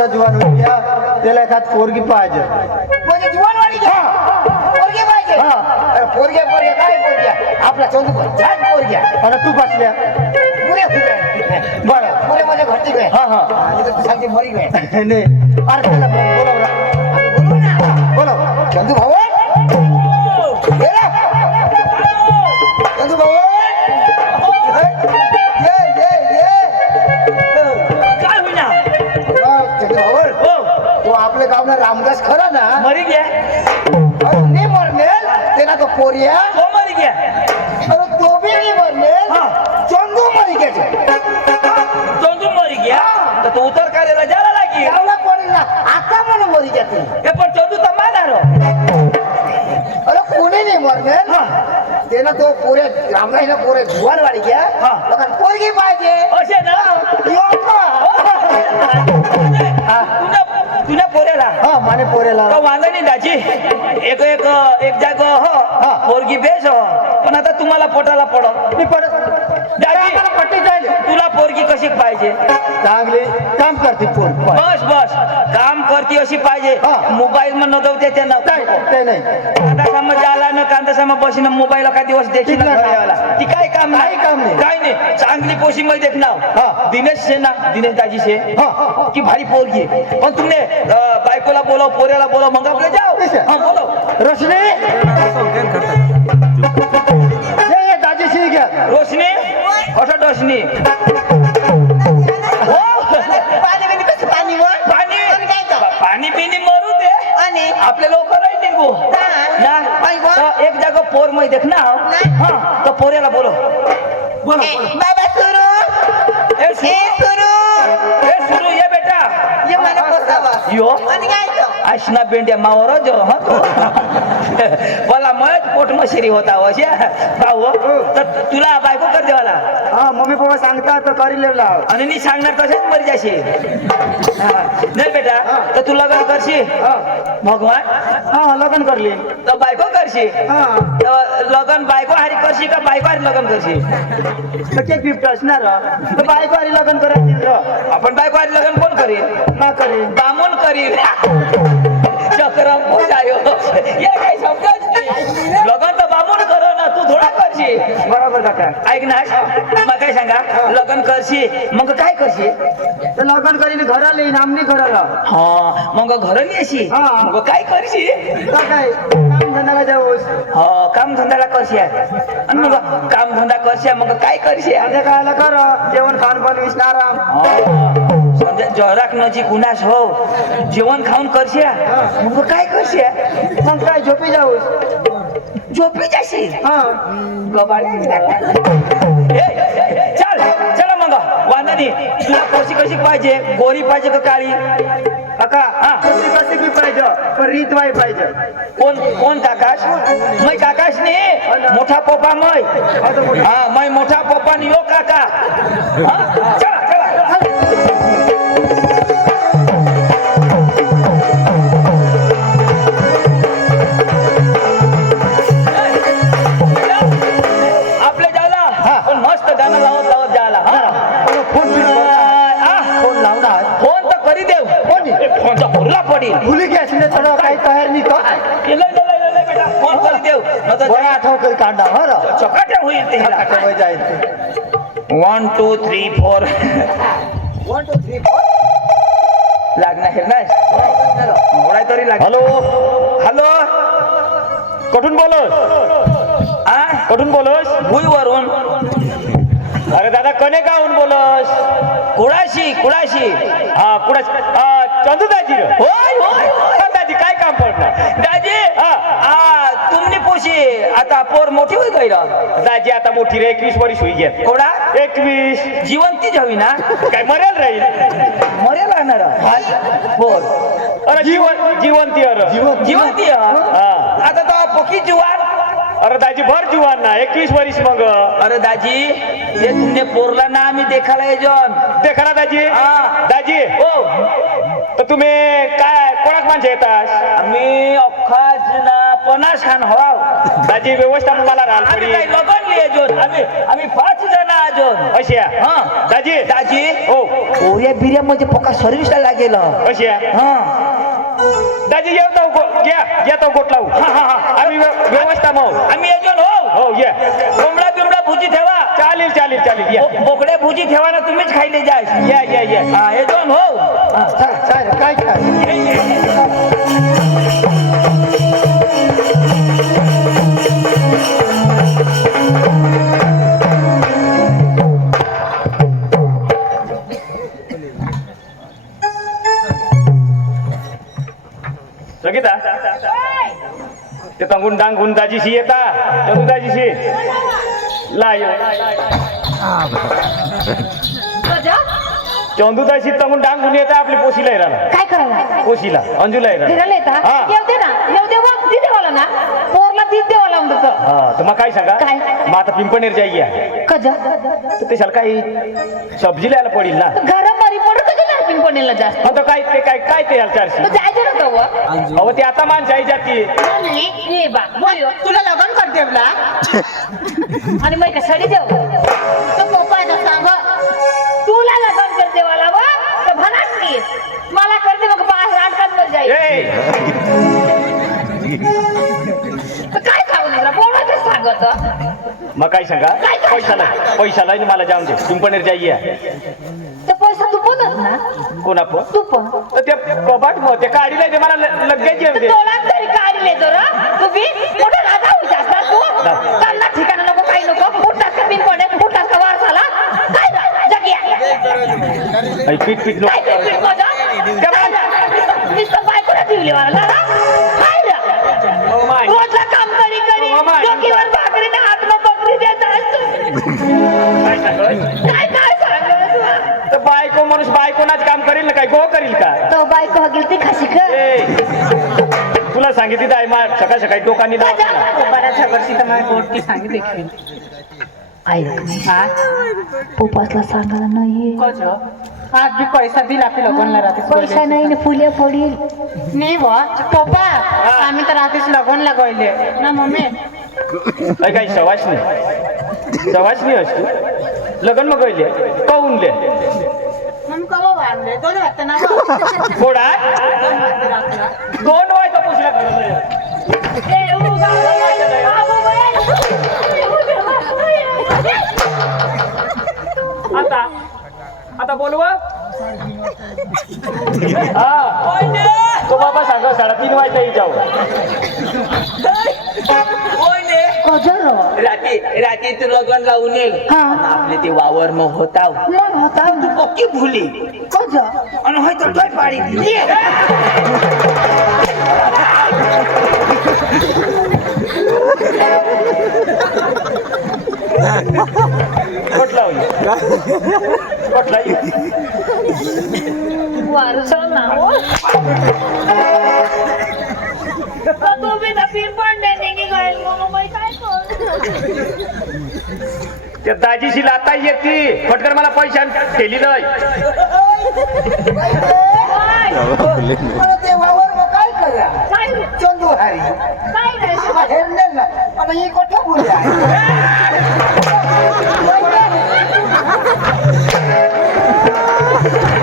थोडासा जुवान होईल घ्या त्याला एखाद पोरगी पाहिजे म्हणजे जुवानवाडी घ्या पोरगे पाहिजे अरे पोरगे पोरगे काय पोरग्या आपला चौंदू छान पोरग्या आणि तू बसल्या पुरे ठीक बरं पुरे माझ्या घरची काय हा हा तू सांगते मरी काय नाही अरे त्याला बोलव बोलू ना बोलव चंदू भाऊ चंदू भाऊ काय होईना चंदू भाऊ हो तो आपल्या गावना रामदास खरा ना मरी गया नाही मरनेल तेना तो पोरिया तो मरी गया अरे तो भी नहीं मरनेल चंदू मरी गया चंदू मरी गया तर तो उतर करायला जायला लागी गावला पडेल ना आता मला मरी जाते हे पण चंदू तर मानारो अरे कोणी नाही मरनेल तेना तो पुरे रामदासला पुरे जुवानवाडी घ्या लोकांना पोरगी पाहिजे असे ना तुझ्या पोऱ्याला हा माने पोरेला तो वांदा नाही दाजी एक एक एक जाग हो पोरगी बेस हो पण आता तुम्हाला पोटाला पडो मी पण दाजी पट्टी जाईल तुला पोरगी कशी पाहिजे चांगली काम करते पोर बस बस काम करती अशी पाहिजे मोबाईल मध्ये नव्हते ते ते नाही कांदा समज आला ना कांदा समज बशी ना मोबाईल का दिवस देखी ना घरी आला ती काय काम नाही काय नाही चांगली पोशी मध्ये देखना दिनेश से ना दिनेश दाजी से की भारी पोरगी पण तुमने बायकोला बोलव पोऱ्याला बोलव मग आपले जाओ हा बोलव रोशनी ये दाजीशी घ्या रोशनी अठा रोशनी पाणी पिणी मरू दे आणि आपले लोक नाही निघू ना एक जागा पोर मध्ये देख ना हा तर पोऱ्याला बोलो बोलो बाबा सुरू ए सुरू ये बेटा ये मला पोसावा यो आणि काय तो आशना बेंड्या मावर जो हा बोला मग पोट मशरी होता अशा भाऊ तर तुला बायको कर देवाला हा मम्मी पप्पा सांगता तर करी लेवला आणि नी सांगणार कशाच मरी जाशी नाही बेटा तर तू लग्न करशी भगवान हा लग्न करली तर बायको करशी हा तर लग्न बायको हारी करशी का बायको हारी लग्न करशी तर केक गिफ्ट असणार तर बायको आणि लग्न करायची आपण बायको हारी लग्न कोण करील ना करी बामून करील चक्रम पोचायो हे काही समजत नाही लग्न तर बामून करो ना तू थोडा करशी बरोबर काका ऐक ना मग काय सांगा लग्न करशी मग काय करशी तर लग्न करीन घराला येईन आमनी घराला हा मग घर येशी हा. मग काय करशी तर काय काम धंदा जाऊस हो काम धंदाला करशी आणि मग काम धंदा करशी मग काय करशी आता कायला कर जेवण खाऊन पण विसणार समजा जहराक नजीक उन्हास हो जेवण खाऊन करशी मग काय करशी मग काय झोपी जाऊस झोपी जाशी हा गबाडी चल चला मग वांदानी तुला कशी कशी पाहिजे गोरी पाहिजे का काळी काका कशी कशी बी पाहिजे पण रीत वाई पाहिजे कोण कोण काकाश मै काकाश ने मोठा पप्पा मै हा मै मोठा पप्पा नि यो काका हा? चला चला आपले जायला पण मस्त गाणं लावत लावत जायला फोन लावणार फोन तर करी देव फोन तर भरला पडेल भुली गॅस थोडं काही तयार नाही तो बेटा फोन करी देव बरं आठवत काढा बरं चकाट्या होईल ते जायचं 1 2 3 4 1 2 3 4 लागणार हे नाही थोडा तरी लाग हॅलो हॅलो कुठून बोलस आ कुठून बोलस भुईवरून अरे दादा कने गावून बोलस कुडाशी कुडाशी हा कुठे चंदू दाजी रे होय होय होय. दाजी काय काम पडलं दाजी तुमनी पोशी आता पोर मोठी होई गई दाजी आता मोठी रे 21 वर्ष होई गेल कोडा 21 जिवंती हवी ना काय मरेल राहील मरे लागणार पोर अरे जीवंती अरे जिवंती आता तो पकी जुवान अरे दाजी भर जुवान ना 21 वर्ष मग अरे दाजी ये तुमने पोरला ना आम्ही देखाला जॉन देखा ना दाजी हा. दाजी हो तर तुम्ही काय कोणाक माणसं येतात आम्ही अख्खाच ना 50 खान हवा दाजी व्यवस्था मला आम्ही काही राहणार लगन लिये जो आम्ही 5 जण अजून अशी आहे. हा दाजी दाजी हो पोऱ्या बिर्या म्हणजे पक्का सर्व्हिसला लागेल अशी आहे. हा दाजी येतो येतो गोट लावू आम्ही व्यवस्था मग आम्ही येतो हो हो ये कोंबडा बिमडा भुजी ठेवा चालेल चालेल चालेल या बोकडे भुजी ठेवा ना तुम्हीच खायले जाय या या या हा येतो हो काय काय सगळीता ते तंगून डांगून दाजीशी येता चंदू दाजीशी लाय चंदू दाजी तंगून डांगून येता आपली पोशीला येणार काय करायला पोशीला अंजूला येणार फिरायला येता हा. येऊ दे ना येऊ दे मग ती देवाला ना पोरला तीच देवाला म्हणतो हा तर मग काय सांगा काय? मग आता पिंपणेर जाईया कज तर ते शाल काही सब्जी लिहायला पडेल ना घर मरी पडू कधी नाही कोणीला जास्त मग तो काय ते काय याल चारशे मग जायचं ना गं अहो ते आता माणसं आहे जाती ये बा बोल तुला लग्न कर देवला आणि मग कशाने देऊ तो पप्पा सांग तुला लग्न कर देवाला वा तर भनाट नाही मला करते मग बाहेर रांडकात वर जाईल ए तर काय खाऊ नका बोला ते सांगत मग काय सांगा पैसा नाही मला जाऊन दे पिंपणेर जाईया तर पैसा तू बोलत ना कोणा पण तू पण तर ते कबाट मग ते काढीला ते मला लगेच येऊ तर दे तोला तरी काढी ले जरा तू बी मोठा राजा होई जास्त तू त्यांना ठिकाण नको काही नको मोठाच का बिन पडे मोठाच का वार झाला काय रा जगिया आई पीठ पीठ काय ते पीठ माझा नुसतं बायकोला ठेवली मला काय रा रोजला काम करी करी डोकीवर भाकरी ना हातला बकरी देत काय सांगत काय काय सांगलं तर बायको माणूस बायकोनाच काम करील ना काय गो करील का तो बायको गेली ती खाशी कर ए तुला सांगितली आहे मा सकाळ सकाळी डोकांनी लावला बऱ्याच वर्षी तर मला गोष्टी सांगितली उपासला सांगायला नाही आज बी पैसा दिला आपल्या लग्नला राहते पैसा नाही ना फुल्या पडील नाही बा पप्पा आम्ही तर राहतेच लग्नला गयले ना मम्मी काही सवाशनी असतो लग्न मग गयले काऊनले मग कवा वाढले दोन वाजता ना कोडा दोन वाजता पुसला आता आता बोलवा हा तो बाबा सांगा 3:30 वाजता येई जाऊ रात्री तू लग्न लावून येईल आपले ते वावर मग होता तू पक्की भुली आणि होय तर काय पाडी कुठला त्या दाजीशी लाता येते फटकर मला पैशा ठेली नाही ते वावर मग काय करा चंदू हारी बाहेर नाही ना आता ही कोठं बोलली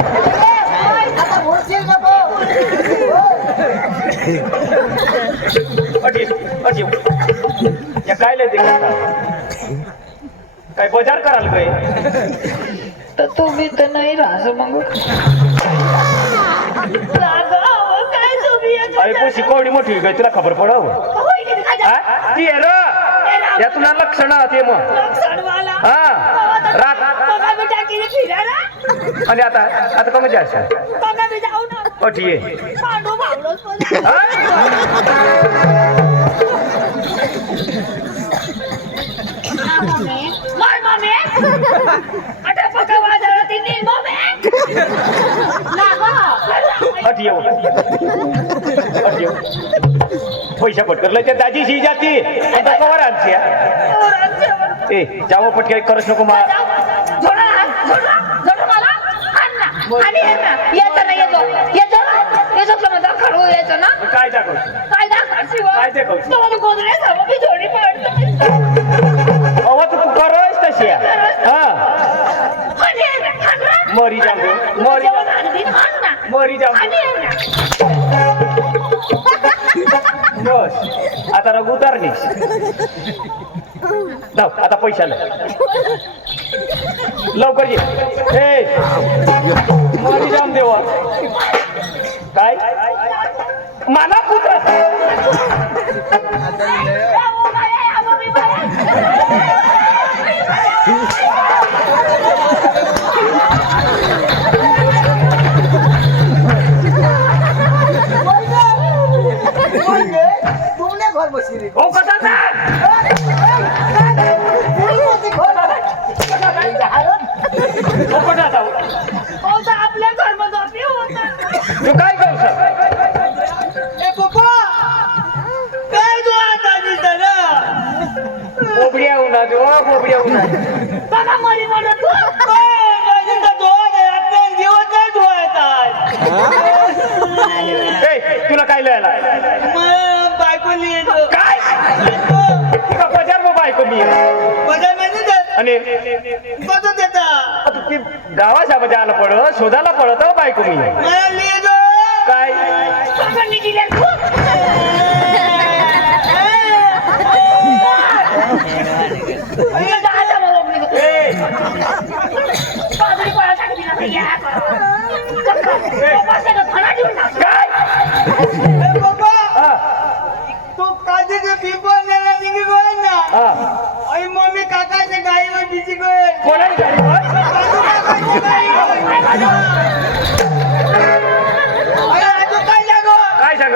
आता बोलशील नको या काय लय ते काय बाजार कराल काय तर तुम्ही तर नाही राहस मग अरे पोशी कोवडी मोठी काय तुला खबर पडाव ती आहे र या तुला लक्षण ते मग हा रात आणि आता कमी जायचं अठी आहे पैसा पटकरला त्या दाजीशी जाती कवर आणशी ए जावं पटके करस नको मा काय दाखव काय दाखव अहो तू करोस तशी हा मरी जाऊ दे मरी जेवण आणली ना, आण ना. मरी जाऊ दे आणि आण ना. बस आता रघु उतारली जाऊ आता पैशाला लवकर ये ए मरी जाऊन देवा काय मला पुत्र तुमने घर बसी रे हो कसा आपल्या धर्मदापी होता. तू काय करू शकतो बोबड्या उन्हा जो बोबड्या उन्हा बघा मरी म्हणत तू. तुला काय लिहायला काय तुला बजार मग बायको मी आणि आता ती गावाच्या बजारला पडत शोधायला पडत हो बायको मी काय सगळ्यांनी दिल्या तू. आता मला उघडी बघ. बाजरी पळायसाठी दिला तर या करा. बापाचं फणा देऊन टाक. काय हा, हा. मम्मी काकाच्या गाईवर तिची गोय कोणाची गाडी काय सांग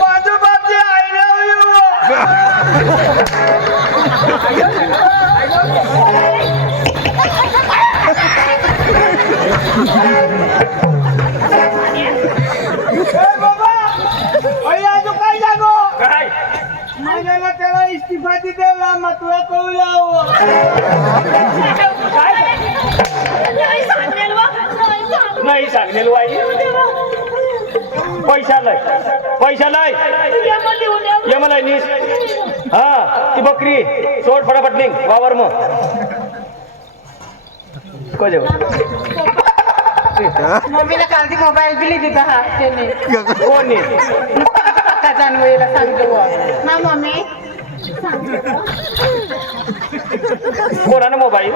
बाजू बापजी आय लव्ह यू बाबा अरे आजू काय जागो काय माझ्याला त्याला इस्तीफा दिला मग तुला कळू लाव नाही सांगेल वा. नाही सांगेल. नाही सांगेल वाई पैसा लय या मग लिहून या. ये मला नीस हा ती बकरी सोड फटाफट निघ वावर मग को जेव मम्मीला काल ती मोबाईल बिली देता हा त्याने कोणी का जानवईला सांगतो बुवा. ना मम्मी कोणानं मोबाईल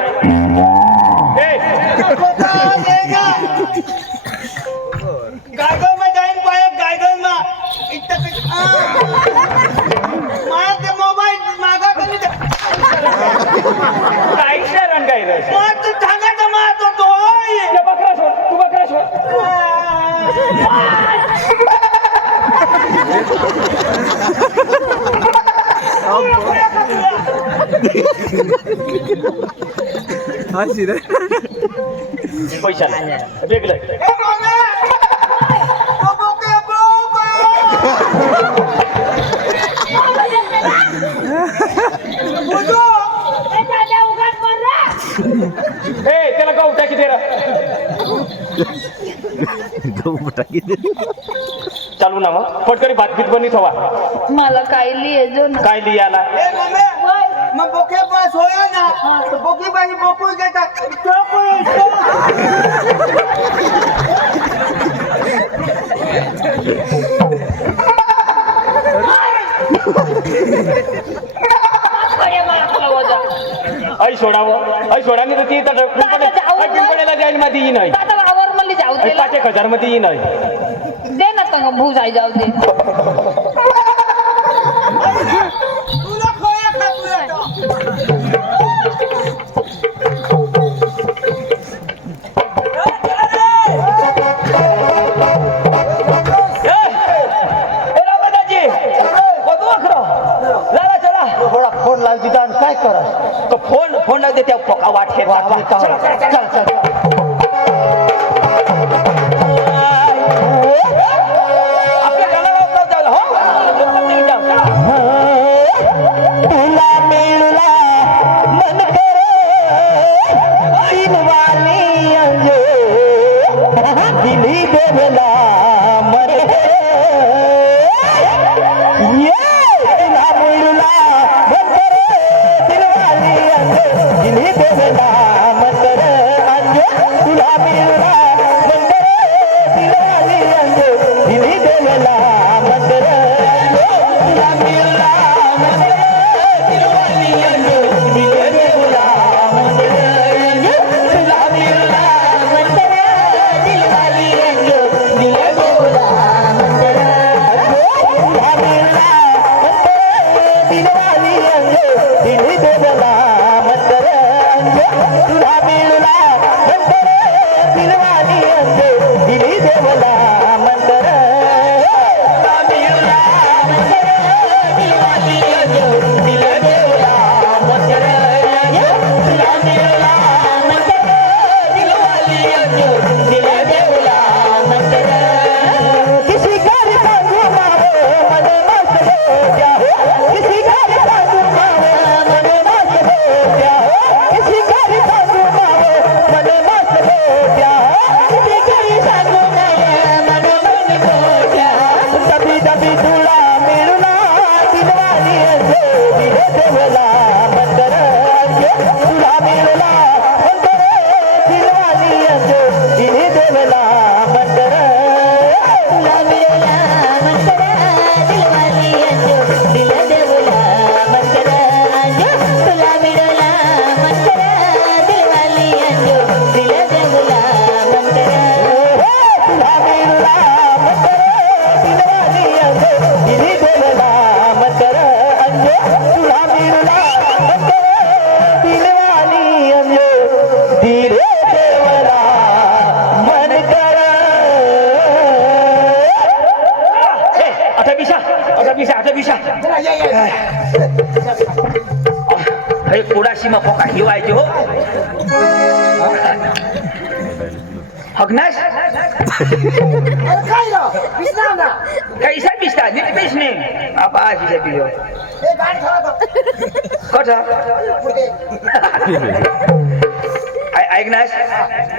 गायगल में जाइन पाए गायगल में माया ते मोबाईल मागा कमी काय शरण काय रे मग तू सांगा तर मा तो तो ते बकरा सोड तू बकरा सोड पैसा वेगळं ए मम्मी तो बोके बुजो ए दादा उगाच मर रे. ए त्याला गाव टाकी दे रे चालू ना मग फटकरी भात गीत बनीत हवा मला काय लिहायचो ना. काय लिहायला ए मम्मी मग बोके पास होया ना तो बोकी बाई बोकू घेता तो बरे मला तुला वजा. आई सोडानी तर ती तर पिंपळेला जाईल मध्ये येईन आई दादा वावर मला जाऊ दे. 5,000 मध्ये येईन आई दे ना तंग भू जाऊ दे. तुला खोया खातू फोन लावती तर काय करा तो फोन लावू दे त्या पोका वाट हे आपल्या गावाला जाऊ हो तुला मिळला मन वाली अंजे दिली देवला मरे ये तुला मिळला मन दिलवाली अंजे दिली देवला मन अंजे तुला आता विषा चला, ये. हे कुडाशी मग पोका हिवायचे हो हगनाश अरे काय राव? पिसणार ना. कैसा बिस्ता नीट बेस में आप आज ही पियो हे गाडी ठेवा तो. कट पुढे. ऐक ना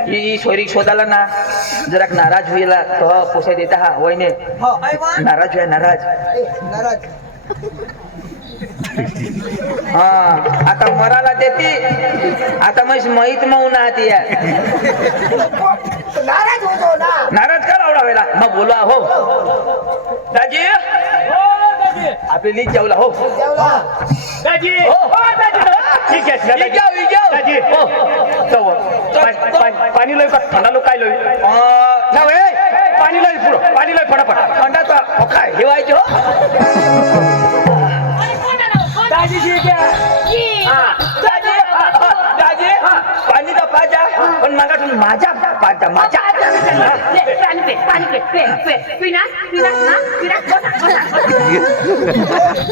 ही सोयरी शोधाला ना जरा नाराज होईला तो पोसाय देता हा वयने हो. नाराज होय नाराज ए, नाराज. हा आता मराला देती आता मग माहित मग उन्हा ती नाराज होतो ना. नाराज का लावला वेळा मग बोला हो दाजी आपली लीक जेवला हो जेवला. दाजी हो हो दाजी ठीक आहे लीक जाऊ लीक जाऊ दाजी हो पाणी लय का थंडा लो काय लय ना वे पाणी लय पुढं पाणी लय फटाफट थंडाचा काय हिवायचे हो दाजी ठीक आहे दाजी दाजी पाणी का पाजा पण मागा तुम्ही माझ्या पाजा माझ्या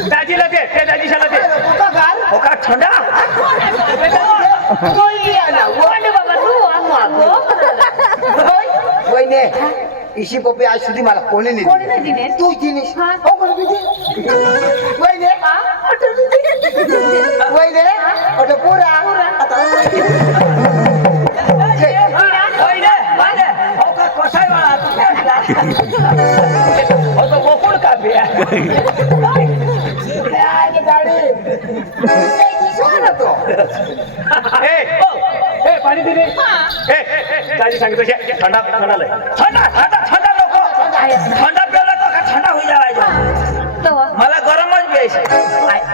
दाजीला दे त्या दाजीशाला दे हो का थंडा वहिने इशी पप्पी आज सुधी मला कोणी नाही दिली. तू दिलीस. हो कोणी दिली? वहिने वहिने अरे पोरा आता गोकुळ का बिया ए पाणी दिले दाजी सांगितलं थंडा थंडा लय थंडा थंडा थंडा लोक थंडा प्याला तो का थंडा होई जावायचा मला गरमच प्यायचं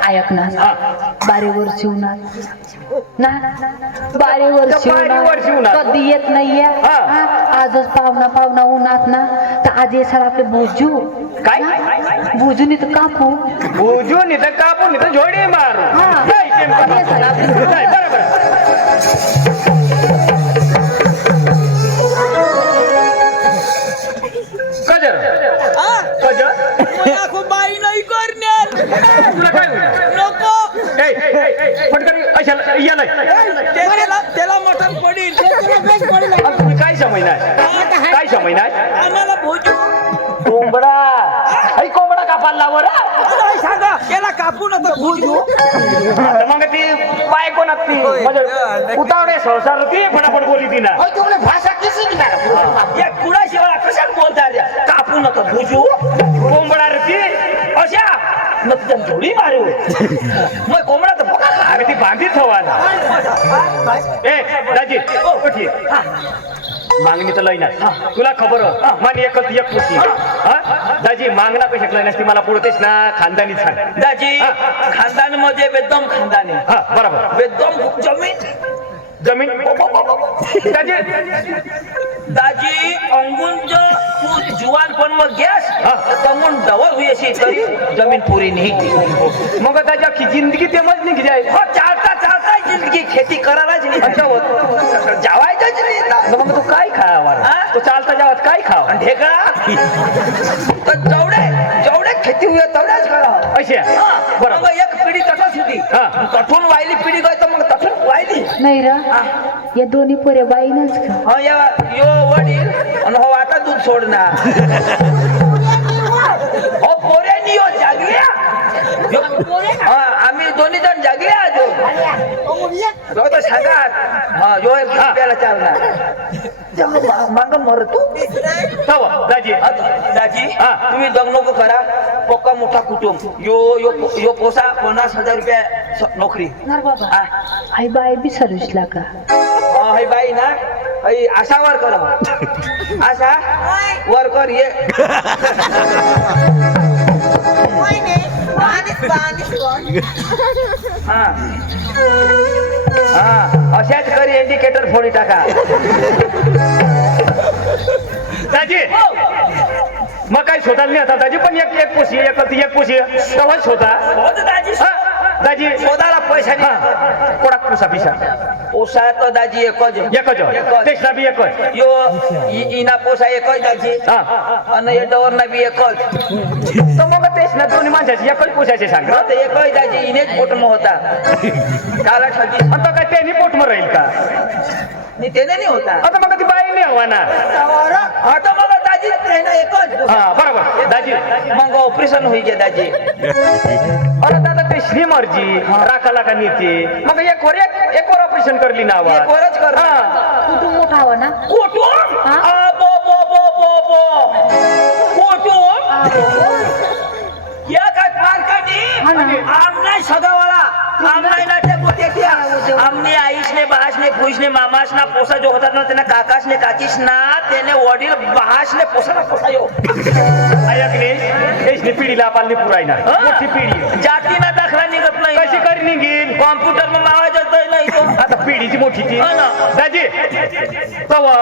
ऐक ना बारीवर शिवणार ना बारीवर बारीवर शिवणार. कधी येत नाहीये हा. आजच पाहुणा उन्हात ना तर आज ये सर आपले बुजू काय बुजून इथं कापू बुजून इथं कापून इथं झोडी मारू हा. नाही, ते पण- ये सर आपले नाही, बरोबर कजर कजर तुला काय होईल फटकरी अशाला याला त्याला मटण पडील तुम्ही काय समजणार काय समजणार आम्हाला भोजू कोंबडा आई कोंबडा कापायला लावर सांगा त्याला कापून भोजू मग ती बायको ना ती म्हणजे उतावडे संसार होती फटाफट बोली ती ना होय तुमने भाषा किसी की नाही. या कुणाशिवाय कशाला बोलता रे कापून भोजू कोंबडा रे ती अशा मग थोडी मारू मग कोंबडा तर बघा अरे ती बांधीत ठेवा ना ए दाजी उठी मागणी तर लय ना तुला खबर मान एकच एक पुसी दाजी मागणा कशी लय नसती मला पुढतेच ना खानदानी सांग दाजी खानदान मध्ये बेदम खानदानी हा बरोबर बेदम जमीन जमीन दाजी दाजी अंगून जो तू जुवान पण मग गॅस तमून डबल हुई अशी तरी जमीन पुरी नाही मग त्याच्या जिंदगी तेमच निघ जाय हो चालता चालता जिंदगी खेती करायलाच नाही अच्छा होत जावायचंच नाही ना. मग तू काय खावा तू चालता जावात काय खावा आणि ढेकळा तर जेवढे खेती हुए तेवढ्याच करा अशा बरोबर बरोबर एक पिढी तसंच होती हा. तठून वाहिली पिढी गय तर मग तठून वाहिली नाही रा या दोन्ही पोरे बाईनच का हा यो वडील आणि हो आता दूध सोडणार हो पोऱ्यांनी यो जागल्या हा आम्ही दोन्ही जण जागले आज तो तर सांगा हा यो एक प्याला चालणार मांग मर तू दाजी दाजी हा. तुम्ही दग नको करा पक्का मोठा कुटुंब यो यो यो पोसा 50,000 रुपया नोकरी ना बाबा हा. आई बाई बी सर्विसला का हाय बाई ना आई आशा वर कर आशा वर कर ये हा हा अशाच करी इंडिकेटर फोडी टाका दाजी मग काय शोधायला नाही आता दाजी पण एक पोशी एक पोशी तवाच होता दाजी हा? दाजी शोधाला पैसा हा नाही कोणाक पुसा पिसा पोसा तो दाजी एकच एकच तेसना बी एकच यो इना पोसा एकच दाजी हा आणि हे डवरना बी एकच तर मग तेसना दोन्ही माणसाची एकच पुसायचे सांग मग ते एकच दाजी इनेच पोटम होता काला ठगी आता काय त्यांनी पोटमर राहील का नि तेने नाही होता आता मग ती बाई नाही हवा ना आता मला दाजी नाही ना एकच हा बरोबर दाजी मग ऑपरेशन होई गे दाजी अरे दादा ते श्रीमरजी राखा लाखा नेते मग एक वर ऑपरेशन करली ना आवा एक वरच कर हा कुटुंब मोठा हवा ना कुठून हा? बो बो बो बो बो कुठून या काय फार हा ना. काढी आमनाय सगावाला आमनाय ना ते पोते त्या आमने आईशने बाहाशने फुईशने मामाशना पोसा जो होतात ना त्यांना काकाशने काकीशना त्याने वडील बाहाशने पोसा यो ऐकले तेसनी पिढीला पालनी पुरायना मोठी पिढी जातीना दाखला निघत नाही कशी कर निघील कॉम्प्युटर मग आवाज येतोय नाही तो आता पिढीची मोठी ती हा ना. दाजी तवा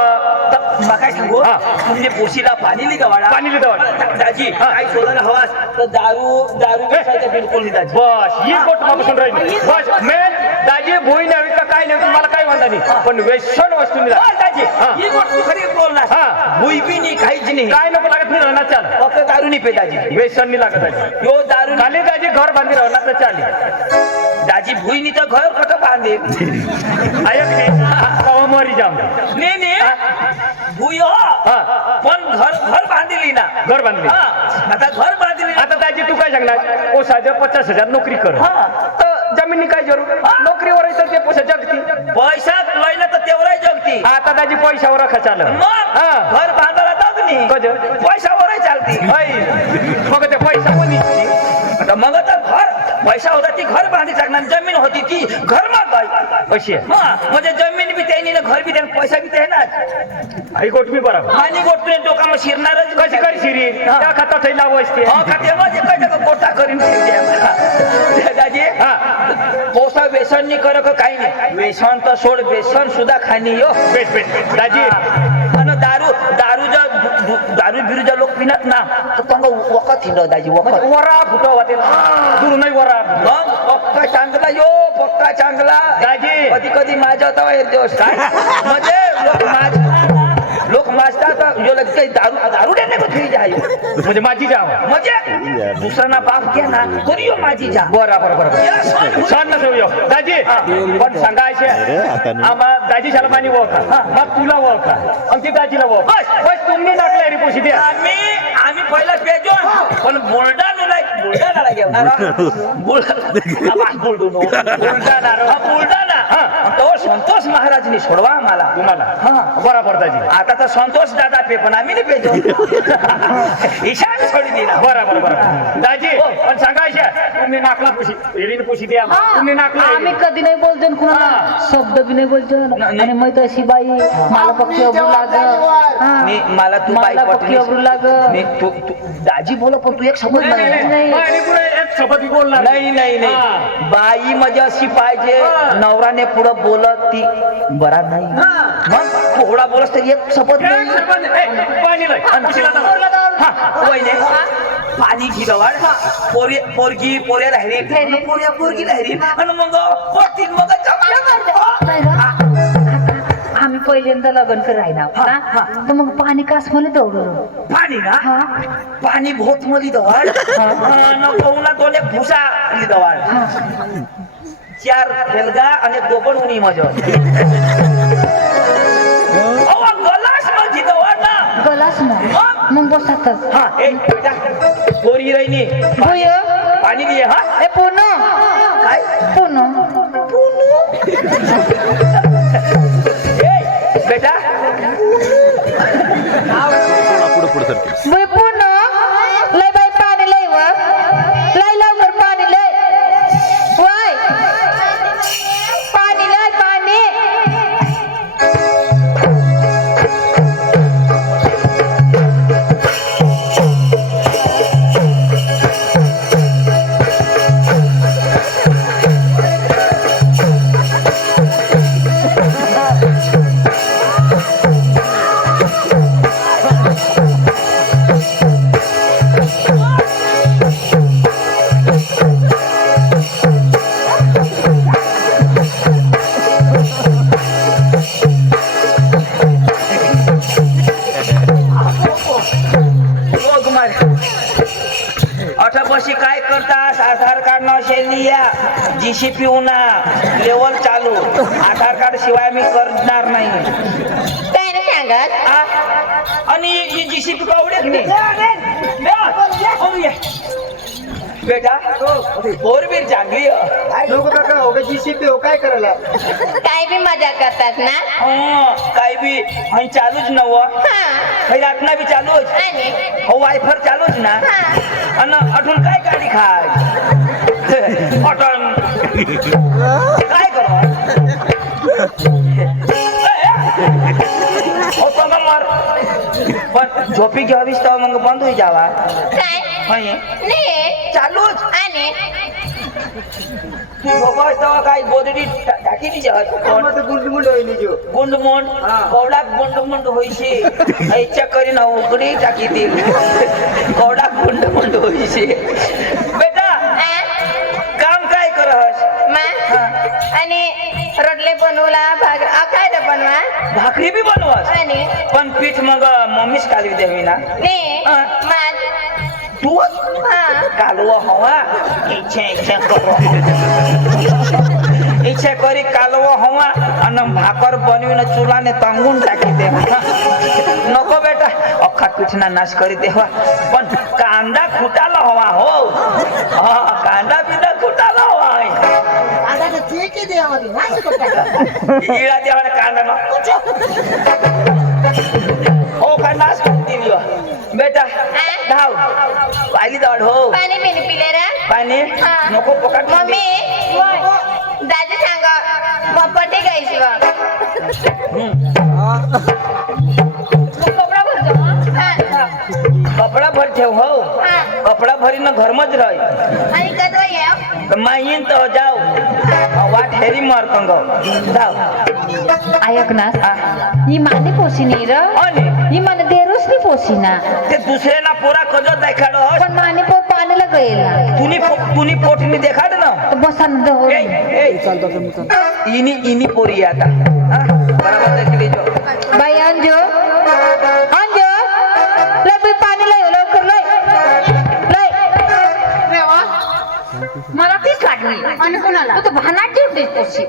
मग काय सांगू हा. म्हणजे पोशीला पाणी लिहा वाडा पाणी लिहा वाडा. दाजी हा. काय शोधायला हवास तर दारू बेसायचं बिलकुल नाही दाजी बस ही गोठमापासून राहिली बस मेन दाजी भोई नाही का काय नाही तुम्हाला काय म्हणता नाही पण व्यसन वस्तू नाही हा, दाजी हा. ही गोष्ट खरी बोलणार हा. भुई बी नाही काहीच नाही काय नको लागत नाही ना चाल फक्त दारू नाही पे दाजी व्यसन नाही लागत दाजी यो दारू खाली दाजी घर बांधी राहणार तर चालेल दाजी भुई नाही तर घर कट बांधे ऐक नाही कवा मरी जाम नाही भुई हो हा. पण घर बांधली ना घर बांधली हा आता घर बांधली आता दाजी तू काय सांगणार पोसाच्या 50,000 नोकरी कर हा. तर जमिनी काय जरूर नोकरीवर आहे तर ते पोसा जगती पैसा लयला तर तेवढाही जगती आता दाजी पैशावर रखा चाल मग हा. घर बांधायला जात नाही कधी? पैशावरही चालती मग ते पैसा कोणी आता मग आता घर पैसा होता ती घर बांधी टाकणार जमीन होती ती घर मागाय कशी आहे म्हणजे जमीन बी त्यांनी ना घर बी त्यांना पैसा बी त्यांना आई गोठ मी बरोबर आणि गोष्टी डोकामा शिरणारच कशी कर शिरी त्या खाता थैला असते हो का ते मग काय गोटा करीन दाजी हा. पोसा व्यसन नाही कर काही नाही व्यसन तर सोड व्यसन सुद्धा खाणी यो बेस बेस दाजी आणि दारू बिरूचा लोक पिनत ना तर पंग वखत हिंड दाजी वखत वरा फुटो होते दूर नाही वरा मग पक्का चांगला यो पक्का चांगला दाजी. कधी कधी माझ्या होता दिवस काय म्हणजे लोक माजतात जो लगते दारू देणे को थी जायो म्हणजे माझी जाव म्हणजे दुसरा ना बाप घ्या ना करियो माझी जा बरोबर बरोबर याला सण होईल. छान नसो यो दाजी पण सांगायचे आम्हा दाजी शाला पाणी वळखा मग तुला वळखा आणि ती दाजीला वळख बस तुम्ही टाकलं रे पोशी द्या आम्ही पहिला पेजो पण बुलढाणा घेणार बुलढाणा तो संतोष महाराजनी सोडवा आम्हाला तुम्हाला बरोबर दाजी आता तर संतोष दादा पे पण आम्ही नाही पेजो ईशान सोडी दिला बरोबर बरोबर दाजी पण सांगायचे तुम्ही नाकला पोशी एरीने पोशी द्या तुम्ही नाकला आम्ही कधी नाही बोलतो न कुणाला शब्द बी नाही बोलतो आणि मग तशी बाई मला पक्की अब्रू लाग मी मला तू बाई मला पक्की अब्रू लाग मी तू दाजी बोल पण तू एक समज नाही आणि पुढे एक शब्द बोलणार नाही बाई म्हणजे अशी पाहिजे नवराने पुढं बोलत ती बरा नाही मग कोहडा बोलस तरी एक शपथ नाही पाणी पाणी घिलवाड पोरगी पोऱ्या राहिली पोरगी राहिली आणि मग पोटीत मग आम्ही पहिल्यांदा लग्न करायला ना तर मग पाणी कास मला तेवढं पाणी ना पाणी भोत मली दवाड पहुना दोन एक भुसा दवाड 4 फेलगा आणि 2 पण उनी मजा गलास म्हणजे दवाड ना गलास ना मग बसतात हा एक बेटा पोरी राहिनी होय पाणी दिए हा ए पूर्ण काय पूर्ण बेटा बाई पूर्ण लय बाई पाणी लय व लय लवकर पाणी लय वाय पाणी लय पाणी उनास आधार कार्ड न लिया जीसीपी उना लेवल चालू आधार कार्ड शिवाय मी करणार नाही काय नाही सांगत आ? आणि ही जीसीपी कावडे बेटा पोरबीर चांगली लोक काका हो जीसीपी हो काय करायला काय बी मजा करतात ना काय बी आणि चालूच नव हा काही रातना बी चालूच आणि हो वायफर चालूच ना आणि अठून काय गाडी खाय अटन काय करू हो पंग मार पण झोपी घ्यावीस तर मग बंद होई जावा काय होय नाही चालूच आणि तू झोपास तेव्हा काय गोदडी टाकी दी जेव्हा गुंडमुंड होईल जो गुंडमुंड कवडाक गुंडमुंड होईशी इच्छा करीन उघडी टाकी ती कवडाक गुंडमुंड होईशी बेटा काम काय करस आणि रोटले बनवला काय रे बनवा भाकरी बी बनवस आणि पण पीठ मग मम्मीच कालवी देवी ना नाही मग तू हा कालव हवा इच्छा करो इच्छा करी कालव हवा आणि भाकर बनवीन चुलाने तंगून टाकी दे नको बेटा अख्खा पिठना नाश करी देवा पण कांदा खुटाला हवा हो कांदा बिना खुटाला हवा इळा देवाला कांदा ना हो का नाश करते बेटा धाव पाहिली जावड हो पाणी पिणे पिले रे पाणी नको पोकाट मम्मी दादा सांग पप्पटे गायची कपडा भरतो कपडा भर ठेव हो कपडा भरी न घर मच राही आणि कदवा ये माहीन तो जाऊ वाट हेरी मार कंग जाऊ ऐक ना ही माने पोसिनी र आणि ही मन देरोस नी पोसिना ते दुसरे ना पोरा कजो देखाड पण माने पो पाण्याला गएला तुनी पोटनी देखाड ना तर बसन द हो इनी पोरी आता बराबर देखली जो बाई अंजो अंजो लय बाई पाणी लय लवकर लय मला तीच लागली आणि कोणाला तू भानाट ठेवतेस पोसी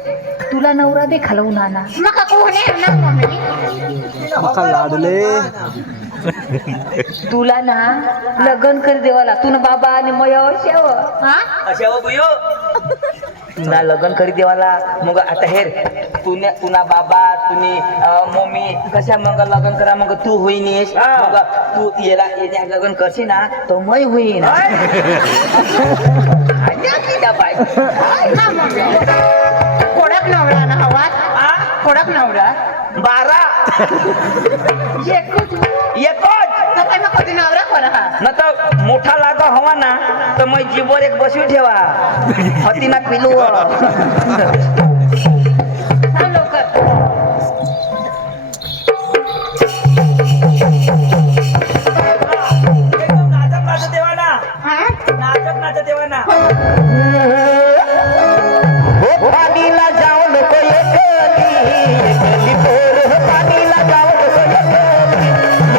तुला नवरा दे खालवून आणा मका कोण आहे ना मम्मी तुला ना लग्न कर देवाला तुन बाबा आणि मया शेव हा अशा हो बुयो तुला लग्न करी देवाला मग आता हेर तुना बाबा तुनी मम्मी कशा मग लग्न करा मग तू होईनीस मग तू येण्या लग्न करशी ना तो मै होईन कोडक नवरा ना हवा कोडक नवरा 12 एकच काय मग कधी नवरा कोणा हा न तर मोठा लागा हवा ना तर मग जीवर एक बसवी ठेवा हतीना पिलू नाचत देवाना नाचत देवाना पाणीला जाऊ नको एकली पोर पाणीला जाऊ नको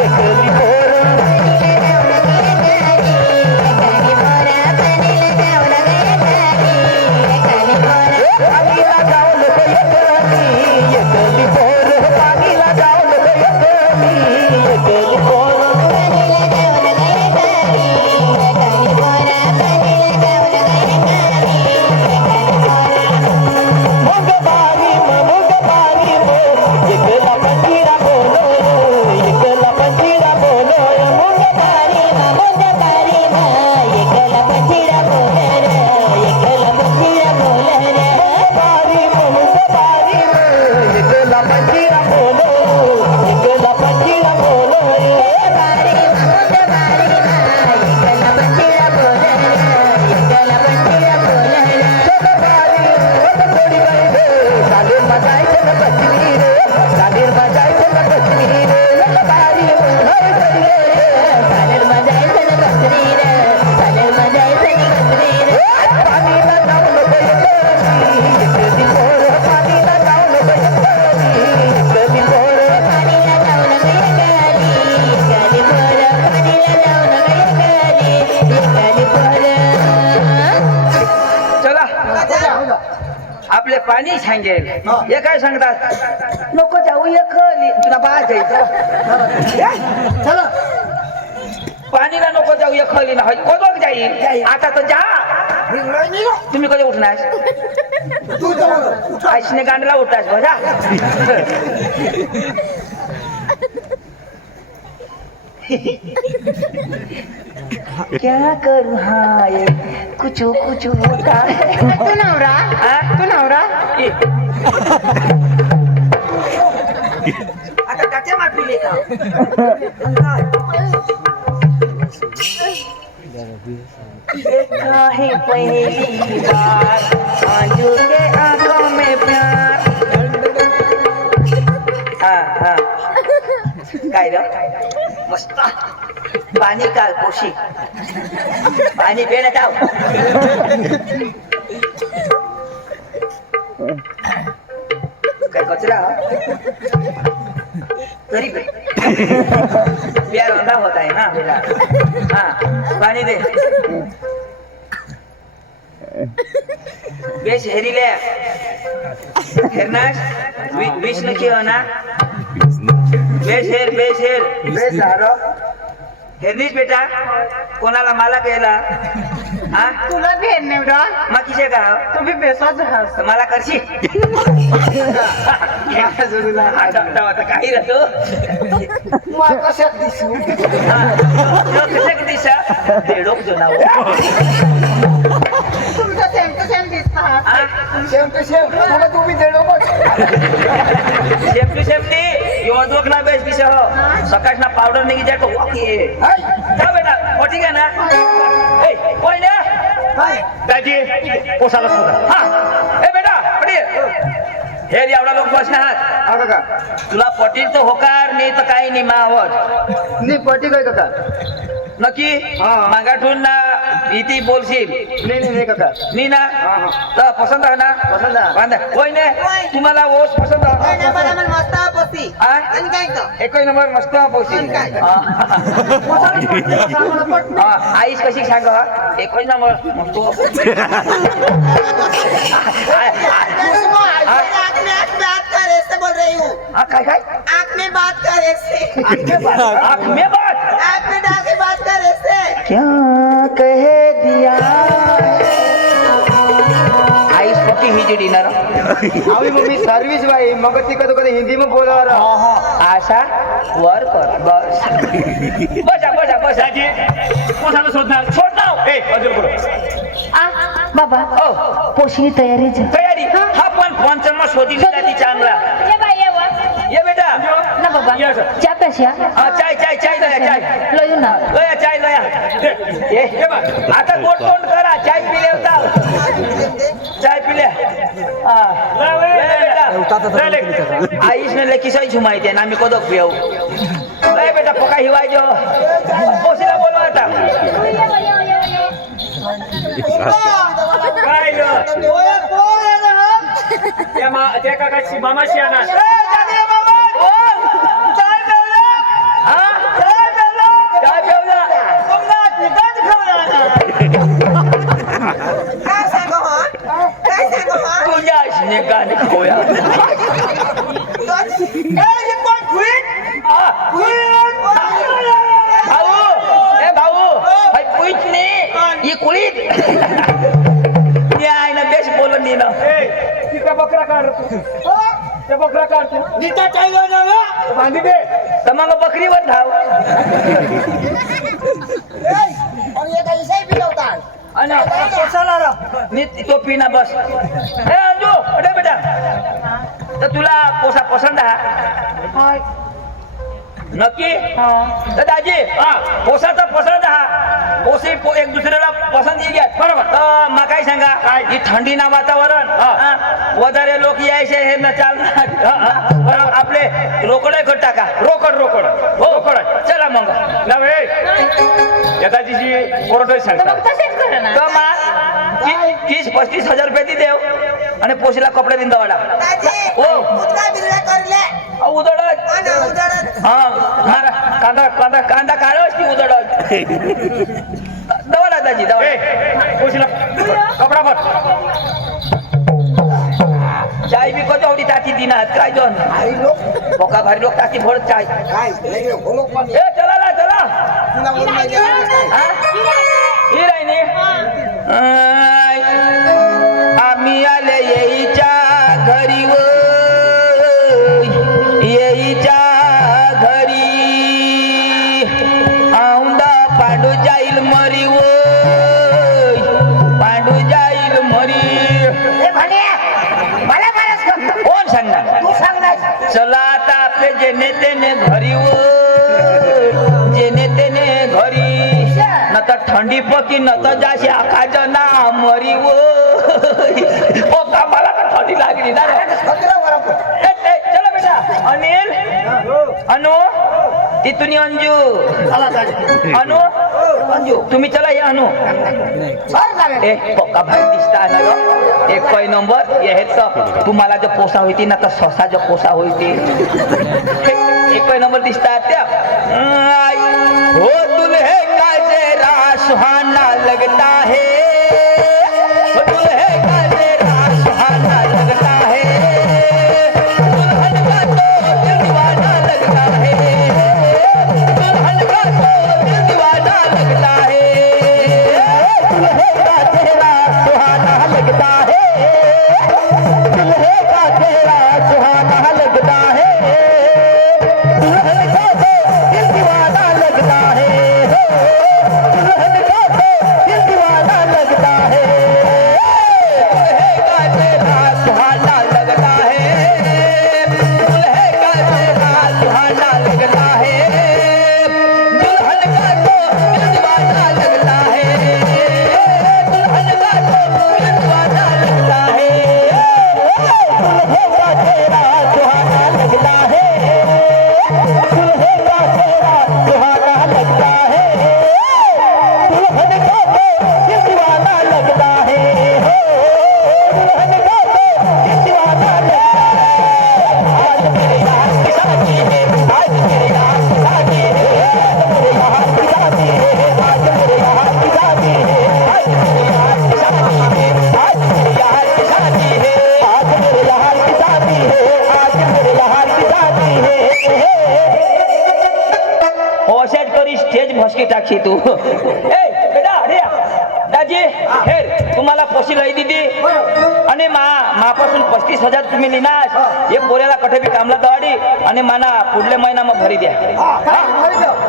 एकली पोर पाणीला जाऊ नको एकली पोर पाणीला जाऊ नको एकली पोर मग बारी एकला पंजीरा बोलो आपले पाणी सांगेल हे काय सांगतात नको जाऊ एक तुला बाळ जायचं चला पाणीला नको जाऊ एक खली ना कोदक जाईल आता तर जा तुम्ही कधी उठणार तू जाऊ आईशने गांडला उठास बघा क्या करूँ हाँ ये कुछ होता है तू नवरा तू नवरा आता त्याच्या माफी का देखा है पहली बार आंखों के आंखों में प्यार हाँ काय रे मस्त पाणी काल पोशी पाणी पेन जाव काय कचरा तरी प्यार अंधा होता है ना मेरा हाँ पानी दे बेस हेरी ले हेरनास विष्णु की हो ना बेस हेर हेरनीस बेटा कोणाला मला केला हाँ तुला भेट नवरा मग किसे का तू भी बेसाच हास मला करशी काही राहतो मग कशात दिसू दिशा देडोक जनाव तुमचा सेम टू सेम दिसता शेम टू शेम मला तुम्ही देडो बघ सेम टू सेम ती योदोक ना बेस दिशा हो सकाळ ना पावडर निघी जाय तो वाकी जा बेटा हो ठीक आहे ना ए कोई ना दाजी पोसाला सुद्धा हा ए बेटा पडी हे एवढा लोक बसणार आहात हा काका तुला पटील तर होकार नाही तर काही नाही मावत नाही पटी काय काका नक्की हा. मागाठून ना इथे बोलशील नाही काका मी ना हा. तर पसंत आहे ना पसंत आहे. बांधा होय ने तुम्हाला ओस पसंत आहे एकच नंबर मस्त पोसी आईस कशी सांग एकच नंबर मस्त बोल रही हूँ हा काय काय आँख में बात कर ऐसे आँख में बात आँख में डाल के बात कर ऐसे क्या कह दिया आईस पक्की ही जी डिनर आम्ही मम्मी सर्विस बाई मग ती कधी कधी हिंदी में बोला आशा वर कर बस बसा दाजी पोसाला शोधणार सोडणार ए अजून बोलो बाबा ओ पोशीची तयारी झाली. तयारी हा पण पंचम शोधी ती चांगला ये बाई ये वा ये बेटा ना बाबा या सर. चहा प्याशा हा चाय लया लयू ना चाय लया हे बघ आता गोट तोंड करा चाय पिले होता चाय पिले आईस ने लेकी सही झुमाई दे ना मी कोदक पियो ए बेटा पका हिवाय जो पोसीला बोलो आता काय त्या काकाची मामाशी आणा काय सांगू हाँ तुझ्या आईने गाणे खाऊया भाऊ कुळीत नाही ही कुळीत आहे ना बेस बोलून नाही ना तिचा बकरा काढ त्या बकरा काढतो नीता चालू बांधी दे तर मग बकरीवर धाव और ये कैसे ही पिलवता आणि नी तो पिना बस ए अंजू अरे बेटा तर तुला पोसा पसंत आहे नक्की तर दाजी पोसाचा पसंत हा पोसी एक दुसऱ्याला पसंत घ्या बरोबर तर मग काय सांगा ही थंडी ना वातावरण वधारे लोक यायचे हे न चालणार आपले रोकडे कट टाका रोकड हो चला मग नव्हे यदाजीची कोरडोय सांगतात तसेच कर ना तर मग 30-35 हजार रुपये ती देव आणि पोशीला कपडे दिन दवाडा दादी ओ उतना बिरला कर ले उदळत ना उधर हा कांदा काढच की उदळत दवाडा दाजी दवाडा पोशीला कपडा भर काय दोन भारी लोक बोका भारी लोक टाकी फोड चाय काय लगे बोलो पण ए चला ना चला तुला बोल नाही गेला काय हा? ही राहिनी आम्ही आले येईच्या घरी व येईच्या घरी औंदा पांडू जाईल मरी व पांडू जाईल मरी ए भाण्या मला मारस कोण सांगणार तू सांग नाही चला आता आपले जे नेतेने घरी व जे नेतेने घरी न तर थंडी पकी न तर जाशी आखा जना मरी व ओ का मला तर थंडी लागली ना रे. खतरा बरोबर चला बेटा अनिल अनु तिथून अंजू अनु अंजू तुम्ही चला ये अनु ए पक्का भाई दिसता ना ग एक पै नंबर ये हे तर तुम्हाला जो पोसा होती ना तर ससा जो पोसा होती एक पै नंबर दिसता त्या हो दुल्हे का चेहरा सुहाना लगता है हो दुल्हे का चेहरा सुहाना लगता है दुल्हन का तो दिल दीवाना लगता है दुल्हन का तो दिल दीवाना लगता है दुल्हे का चेहरा सुहाना लगता है दुल्हे का चेहरा सुहाना लगता है दुल्हन का तो दिल दीवाना लगता है दुल्हन का तो दिल दीवाना लगता है दुल्हे का चेहरा सुहाना लगता है दुल्हे का चेहरा सुहाना लगता है दुल्हन का तो दिल दीवाना लगता है दुल्हन का तो दिल दीवाना लगता है दुल्हे का चेहरा सुहाना लगता है दुल्हे का चेहरा सुहाना लगता है दुल्हन का तो दिल दीवाना लगता है दुल्हन का तो दिल दीवाना लगता है आज मेरे यार की शादी है आज मेरे यार की शादी है आज मेरे यार की शादी है आज मेरे यार की शादी है आज मेरे यार की शादी है आज मेरे यार की शादी है आज मेरे यार की शादी है आज मेरे यार की शादी है अशाच करी स्टेज भसकी टाकशी तू ए बेटा अरे दाजी हेर तुम्हाला पोशी लई दिदी आणि मापासून 35,000 तुम्ही लिनास हे पोऱ्याला कठे बी कामला दवाडी आणि माना पुढल्या महिना मग भरी द्या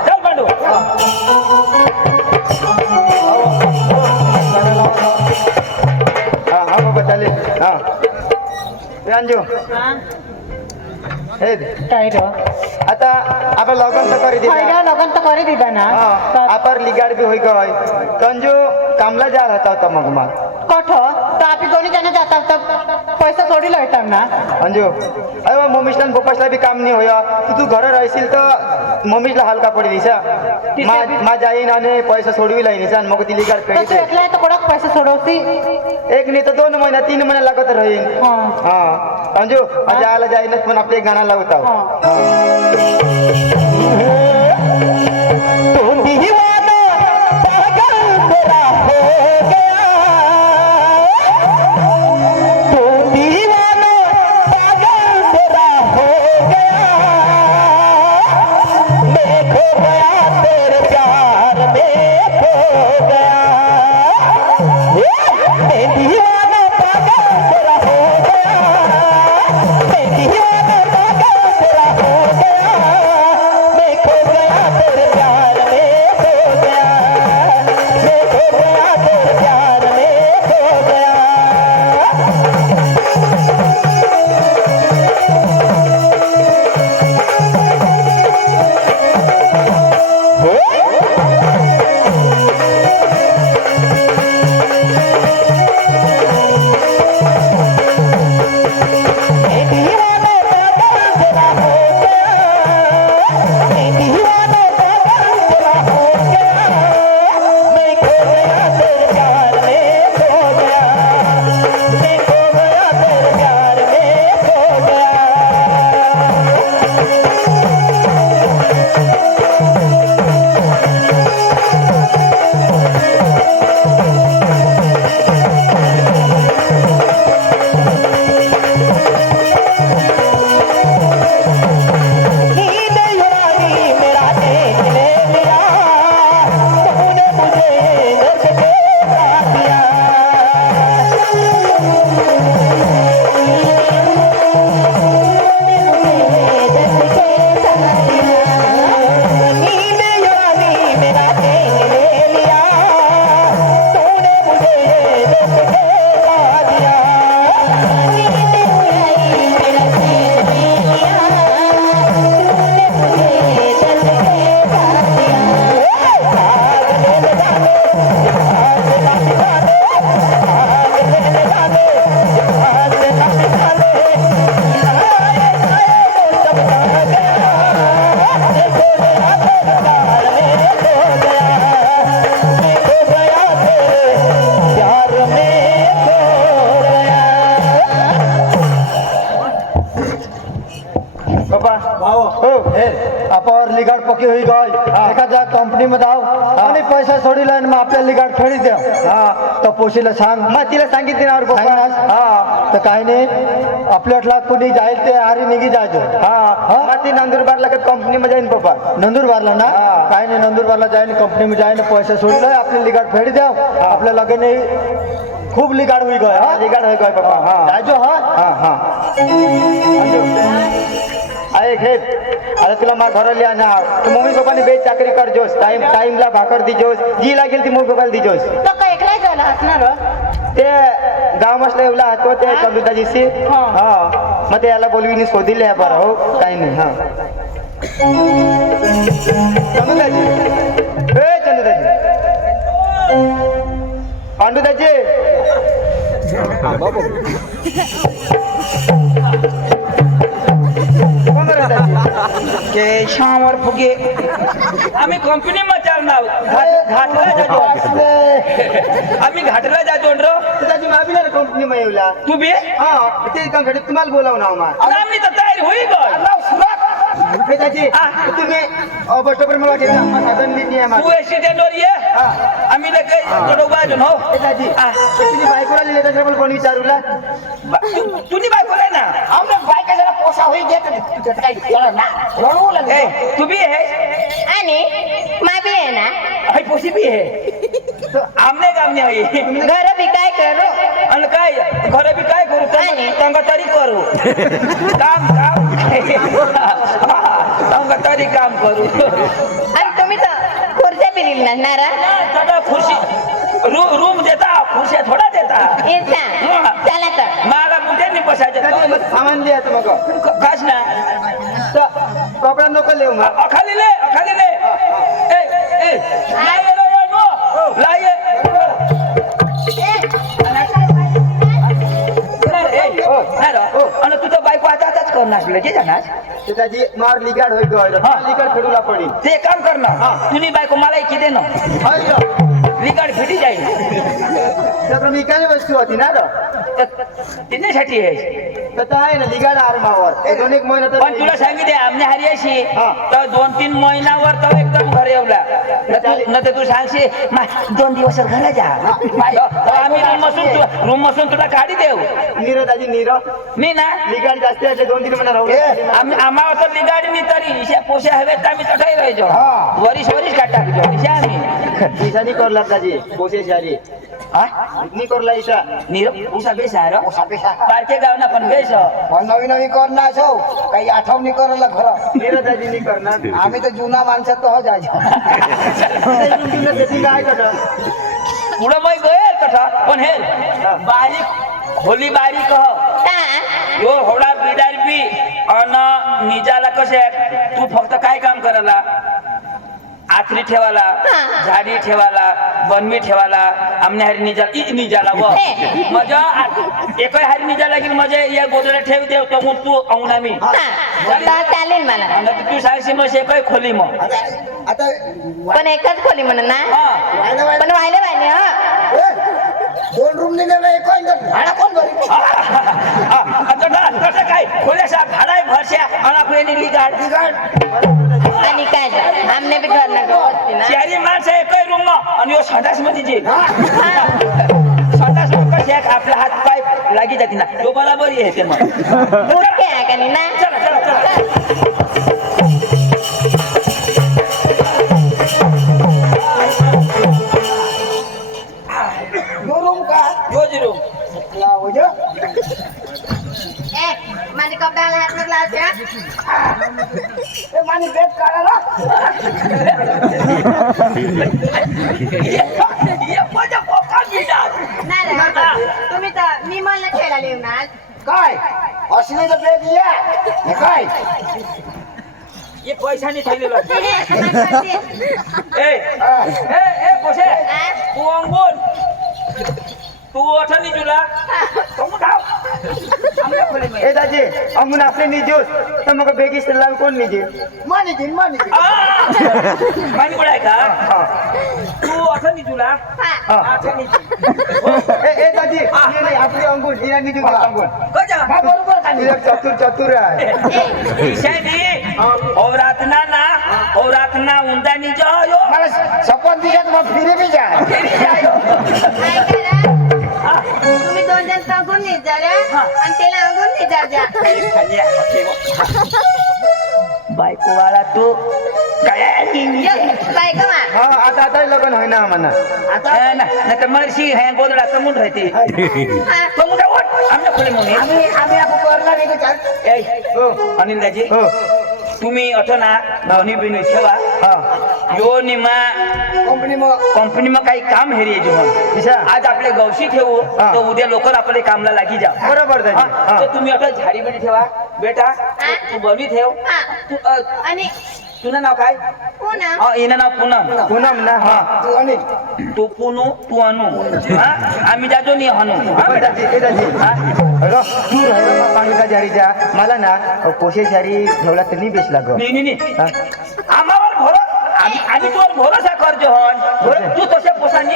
चल पांडू हा हा बाबा चालेल हा ए अंजू हे काय रे आता आपण लगन तर કરી દીધા फायदा लगन तो કરી દીધા ના હા આપર લીગાડ બી હોઈ ગઈ તંજુ કામલા જા હતા તમગમાં કોઠો તો આપી दोन्ही जण जातात तर पैसा सोडी लयतात ना अंजू अरे मम्मीला पप्पाला बी काम नाही होय तू घरे राहशील तर मम्मीला हलका पडी दिसा मा जाईन आणि पैसा सोडवी लाईन आणि मग ती लिगाड तर पेडी तू एकला तर कोणाक पैसा सोडवती एक नाही तर 2 महिना 3 महिना लागत राहील हा हा अंजू जायला जाईनच पण आपले गाणं लावता तू दीवाना पागल तेरा हो गया तू दीवाना पागल तेरा हो गया मैं खो गया तेरे प्यार में खो गया मैं दीवाना पागल तेरा हो गया मैं दीवाना पागल तेरा हो गया मैं बाबा हो आपण लिगाड पक्की होई गई एखाद्या कंपनी मध्ये जाऊ आणि पैसा सोडिला आणि मग आपल्या लिगाड फेडी द्या हा तर पोशीला सांग मग तिला सांगितले ना बाबा हा तर काही नाही आपल्यातला कोणी जाईल ते हारी निघी जायचं हा मग ती नंदुरबारला कंपनी मध्ये जाईन बाबा नंदुरबारला ना काही नाही नंदुरबारला जाईन कंपनी मध्ये जाईन पैसा सोडिला आपली लिगाड फेडी द्या आपल्या लगे खूप लिगाड होई गय हा लिगाड होई गय बाबा हा जायचो हा हा अरे घेत अरे तुला माझ्या घराला या ना तू मम्मी पप्पाने बेच चाकरी करजोस टाइमला भाकर दिजोस जी लागेल ती मम्मी पप्पाला दिजोस तो काय एकलाच झाला असणार ते गाव मसला एवढा हातो ते चंदुदाजीशी हा मग ते याला बोलवीने शोधिले आहे बरं हो काही नाही हा चंदुदाजी ए चंदुदाजी पांडुदाजी के शावर फुगे आम्ही कंपनी चालणार घाटला जातो आम्ही घाटला जातो तुझी माबिला कंपनी मध्ये येऊला तू बी हा ते कंपनी तुम्हाला बोलावं ना मग आम्ही तर तयारी होई तुम्ही बस स्टॉपवर मला साधन नाही आहे तू एक्सिडेंटवर ये आम्ही लगे बाजू हो तुम्ही बायकोला लिहिले त्याच्यावर कोण विचारूला तुझी बायको आहे ना आमच्या बायकाला पोसा होई देत काही केलं ना रडू लागले तू बी आहे आणि मा बी आहे ना आई पोसी बी आहे आमने कामने होई घर बी काय करू आणि काय घर बी काय करू तंग तरी करू काम काम तंग तरी काम करू आणि तुम्ही तर खुर्च्या बी निघणार थोडा खुर्शी रूम देता खुर्च्या थोडा देता येता चला तर मला कुठे नाही बसायचं सामान लिहायचं मग काच ना कपडा नको लिहू मग खाली ले लाये लाये आणि तुझं बायको आताच करणार की जाणार त्याची मार लिगाड होई लिगाड फेडूला पडी ते काम करणार तुम्ही बायको मला किती ना लिगाड फेटी जाईल त्याप्रमाणे मी काय वस्तू होती ना त्याच्यासाठी आहे तर आहे ना लिगाड आरमावर दोन एक महिना तर पण तुला सांगितले आमने हरियाशी तर 2-3 महिन्यावर तर एकदम घर येवला न तर तू सांगशी 2 दिवस घरा जा आम्ही रूम बसून तुला काढी देऊ नीर दाजी नीर मी ना लिगाड जास्त असे 2-3 महिना राहू आम्हाला तर लिगाड मी तरी इशा पोशा हवेत आम्ही तसाही राहायचो वरीस काढ टाकतो इशा आम्ही ईशा नाही करला दाजी पोसे शारी नाही करला ईशा उसा बेस आहे पारखे गाव ना पण बेस नवी नवी करणार छो काही आठवणी करला घर नीर दाजी नाही करणार आम्ही तर जुना माणसात तो हो जायचो काय कर पुढं मग गए कथा पण हे बारीक खोली बारीक यो होडा बिडार बी अन निजाला कसे तू फक्त काय काम करायला आखरी ठेवाला झाडी ठेवाला बनवी ठेवाला आमने हरी निजाला व मजा एकही हरी निजाला की मजा या गोदड्या ठेव देव तर मग तू औना मी चालेल मला तू सांगशी मग एकही खोली मग आता पण एकच खोली म्हणून ना पण व्हायला पाहिजे हा 2 रूम निघाला एक भाडा कोण भरी कसं काय खोल्याशा भाडा भरशा आणि आपल्या लिगाड आणि काय आमने बी घर ना चारी माणसं एकही रूम आणि यो संडास मध्ये जे संडास कशी आपला हात पाय लागी जाते ना तो बराबर येते मग मूर्ख आहे का नाही ना चला चला चला रूम का रोज रूम लावो जो माझे कपड्याला हात मध्ये लावत्या ए मानी बेट काढायला ये माझ्या पोकात बिडार नाही लेवणार काय असले तर बेग या हे काय ये पैसा नाही थैलेलो ए ए ए पोसे तू अंगून तू अठनी जुला तुम खाओ हमने खोले में ए दाजी अमुन आपले निजोस तर मग बेगीस लाल कोण निजे मानी दिन पाणी पडाय का तू अठनी जुला अठनी ए दाजी ये नाही आपले अंगून इना निजू अंगून कजा बरोबर का इला चतुर आहे ईशानी औरातना ना औरातना उंदा नि जायो मला शपथ दिल्यात मग फिरे बी जा फेरी जायो तुम्ही दोन जण सांगून नाही जा रे आणि त्याला अंगून नाही जा जा बायको वाला तू काय बाय का मा हा आता लग्न होय ना म्हणा नाही तर मरशी है गोदडा तमुन राहते तमुन ओट आमच्या खोले म्हणून आम्ही आपण करणार नाही का हो अनिल दाजी हो तुम्ही अठो ना दोन्ही बिनी ठेवा हा यो निमा कंपनी में काही काम हेरी आहे अच्छा. जेव्हा आज आपले गवशी ठेवू हा. तर उद्या लोकल आपले कामला लागी जा बरोबर दाजी हा तर तुम्ही आता झाडी बिडी ठेवा बेटा तू बनवी ठेव तू आणि तुझं नाव काय पुन्हा येणं नाव पूनम पूनम ना हा तू अनिल तू पुनू तू अनु हा आम्ही जातो नी हनु हा, ए बेटा. दाजी हा? अगं तू राहिला पांडुका झाडीच्या मला ना पोशे झाडी ठेवला तर नाही बेस लाग नाही आम्हावर आम्ही तुझ्यावर भरोसा करतो तू तसे पोसानी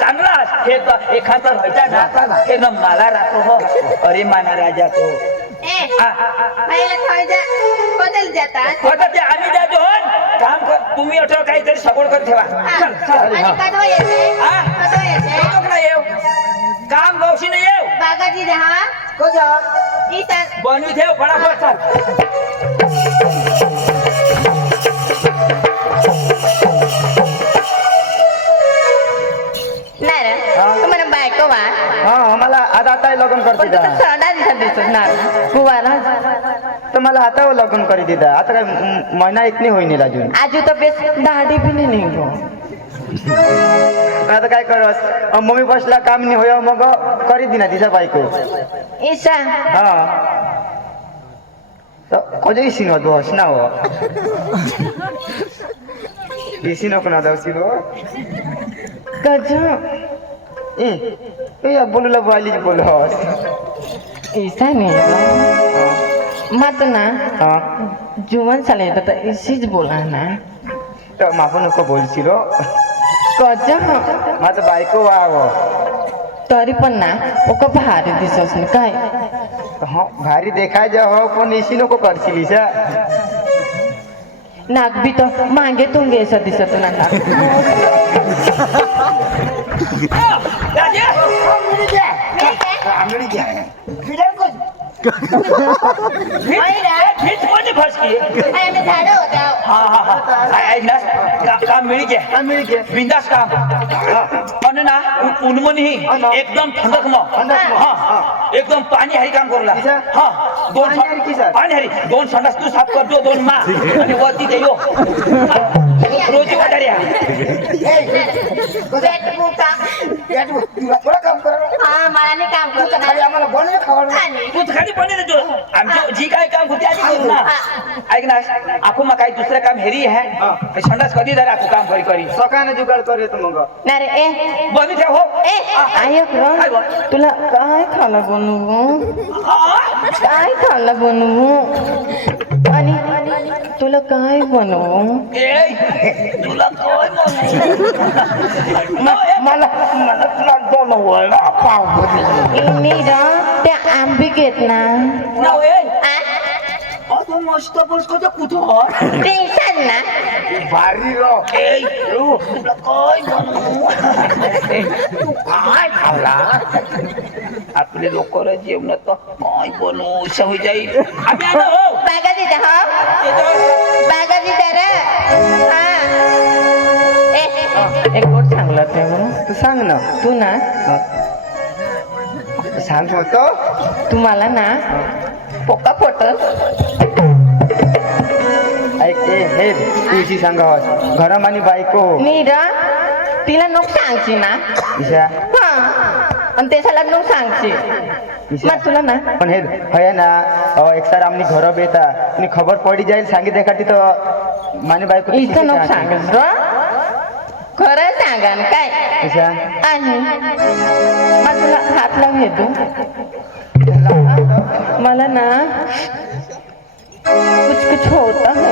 चांगला एखादा व्हायचा ना हे न मला राहतो हो अरे माना राजा तो पहिला थोडा बदल जातात आता ते आम्ही जातो काम कर तुम्ही अठरा काहीतरी सपोर्ट कर ठेवा चल चल आणि कधवा येते हा? कधवा येते लोकला येऊ काम गवशी नाही येऊ बागाची रहा कजा इथं बनवी ठेव फटाफट चाल नाही रे तुम्हाला बायको वा हा मला आता लग्न करते पण तुझं सडा दिसत दिसत ना कुवारा तर मला आता लग्न करी दिदा आता काय महिना एक नाही होईन अजून आजू तर बेस दाढी बी नाही निघो आता काय करस मम्मी बसला काम नाही होय मग करी दिना तिचा बायको ईशा हा कधी इसिन होतो हस ना हो इसिन नको ना दवसी हो कजो ए या बोलूला बायली बोल हस ईशा नाही मत ना हा जुवन साले तर इशीच बोला ना तर माफ नको बोलशील हो कजो माझं बायको वाव तरी पण ना ओका भारी दिसस ना काय हा भारी देखाय जा हो पण इसी नको करशील ईशा नाक बी तो मागे तुंगे ऐसा दिसत ना नाक राजे आंगडी घ्या आंगडी घ्या फिरायला कोण फिट कोणी फसकी आणि झाडं होत्या हा ऐक ना काम मिळी घे बिंदास काम आणि ना उन्मनी एकदम थंडक मग हा एकदम पाणी हरी काम करू लाग हा पाणी हरी दोन संडास तू साफ करतो दोन मा आणि वरती ते यो रोजी वाटारी तुला थोडं काम कर हा मला नाही काम करत खाली आम्हाला बनवून खावं तू खाली पण देतो आमची जी काय काम होती आधी करू ना ऐक ना आपण मग काही दुसरं काम हेरी आहे संडास कधी झाला आपण काम करी करी सकाळनं जुगाड कर येतो मग ना रे ए बनू ठेव हो ऐक रो तुला काय खाला बनवू काय खाला बनवू आणि तुला काय बनवू तुला काय मला तुला बनवलं पाव नीरा त्या आंबे घेत ना मस्त बसतो कुठं टेन्शन ना भारी रो तुला काय बनवू तू काय खाल्ला आपले लोक जेवणात काय बनवू सवय जाईल आम्ही आलो हो बागाची द्या हा बागाची द्या रे हा एक गोट सांगला ते तू सांग ना तू ना सांग होतो तुम्हाला ना पोका पोट ऐक हे तुझी सांगा घरम आणि बायको नीरा तिला नको सांगची ना ईशा हा आणि त्याच्या लग्न सांगशी मग तुला ना पण हे है ना एक सार आमनी घर बेता आणि खबर पडी जाईल सांगितल्यासाठी तर माने बायको इथं नको सांगस ग खरं सांगा ना काय कशा आणि मग तुला हात लावून येतो मला ना कुछ कुछ होता है